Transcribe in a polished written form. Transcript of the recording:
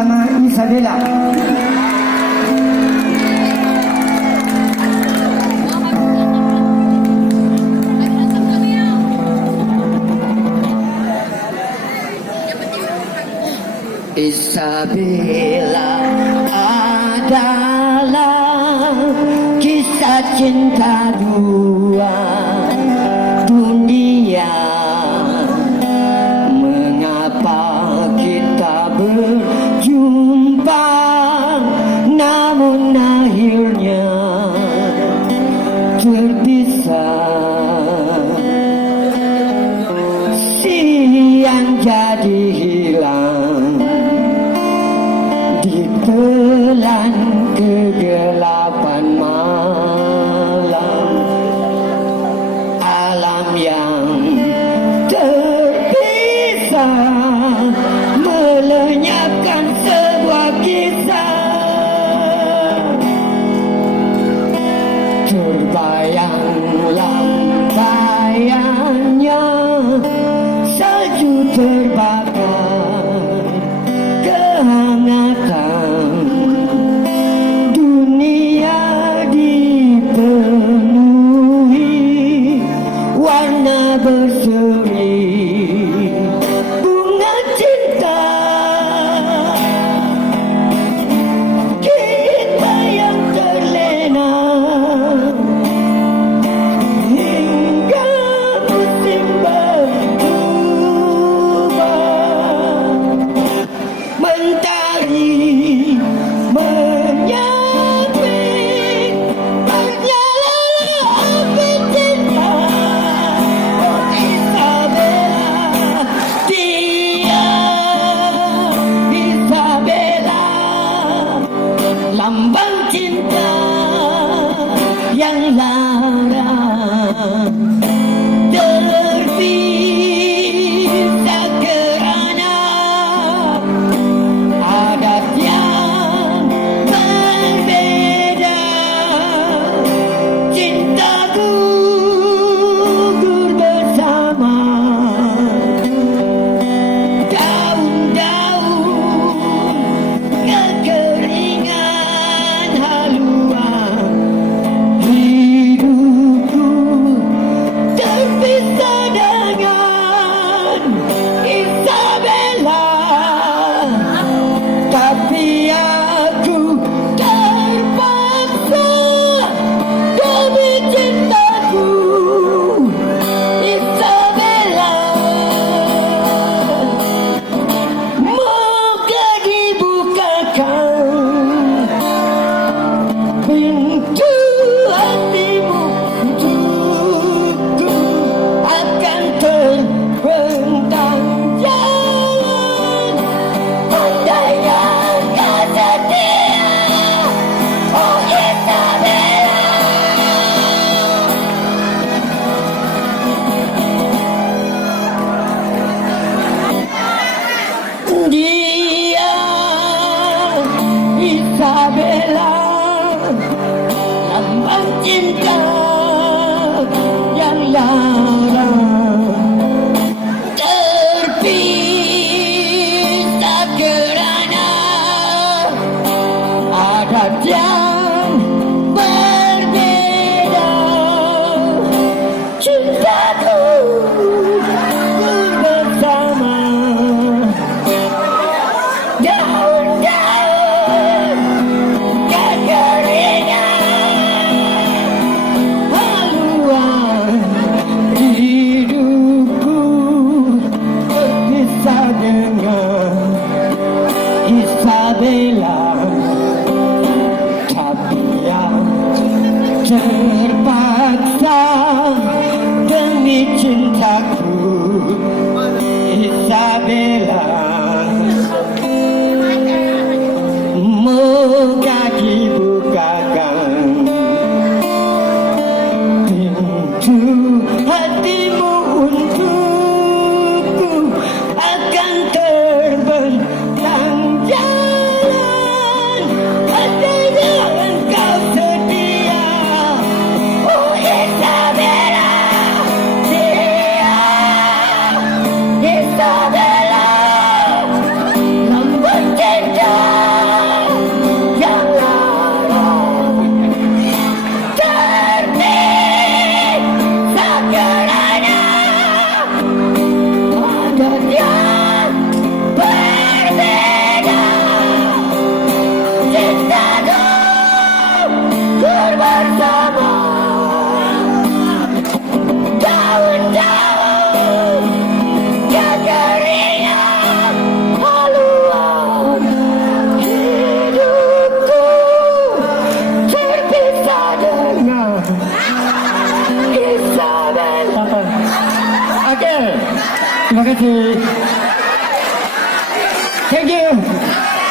bersama Isabella. Isabella adalah kisah cinta dua dunia. Mengapa kita berjumpa namun akhirnya terpisah? Siang jadi hilang ditelan kegelapan malam. Alam yang terpisah melenyapkan sebuah kisah. Terbayang lampaiannya salju terbakar, kehangatan dunia dipenuhi warna berseri bunga cinta. Kita yang terlena hingga musim berubah. Mentari menyapit menyala api cinta. Oh Isabella, dia Isabella, lambang cinta yang lara terpisah kerana adat yang berbeda. Cinta gugur bersama daun-daun kekeringan haluan. Hidupku terpisah dengan Isabella, tapi aku terpaksa demi cintaku Isabella. Moga dibukakan pintu hatimu untukku, akan terbentang jalan andai yang kau setia. Oh Isabella, dia Isabella, lambang cinta yang lara terpisah kerana adat yang berbeda. Cintaku bersama daun-daun kekeringan haluan. Hidupku terpisah dengan Isabella, tapi yang terpaksa demi cintaku Isabella. Moga dibukakan pintu hatimu untukku, akan terbentang jalan andai yang kau setia. Oh Isabella, dia bersama daun-daun kekeringan haluan hidupku terpisah dengan Isabel. Oke, terima kasih. Thank you.